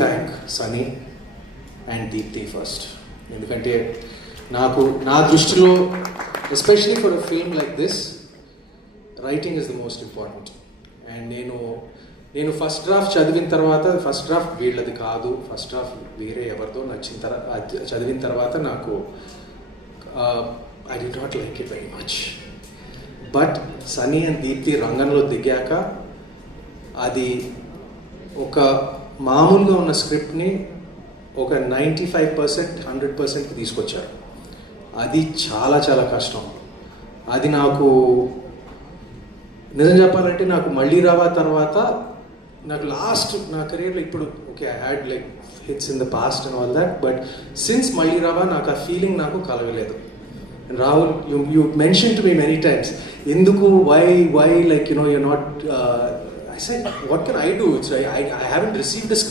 థ్యాంక్ Sunny and Deepti first. ఎందుకంటే నాకు నా దృష్టిలో especially for a film like this writing is the most important. And నేను ఫస్ట్ డ్రాఫ్ట్ చదివిన తర్వాత ఫస్ట్ డ్రాఫ్ట్ వీళ్ళది కాదు, ఫస్ట్ డ్రాఫ్ట్ వేరే ఎవరిదో నచ్చిన తర్వాత చదివిన తర్వాత నాకు I didn't like it very much. But Sunny and Deepti రంగంలో దిగాక అది ఒక మామూలుగా ఉన్న స్క్రిప్ట్ని ఒక 95% 100%కి తీసుకొచ్చారు. అది చాలా చాలా కష్టం. అది నాకు నిజం చెప్పాలంటే నాకు మళ్ళీ రావా తర్వాత నాకు లాస్ట్ నా కెరీర్లో ఇప్పుడు okay I had like hits in the past and all that, but since మళ్ళీ రావా నాకు ఆ ఫీలింగ్ నాకు కలగలేదు. Rahul, you mention to me many times, ఎందుకు why like you know you're not. I said, what can I do? I haven't received a script.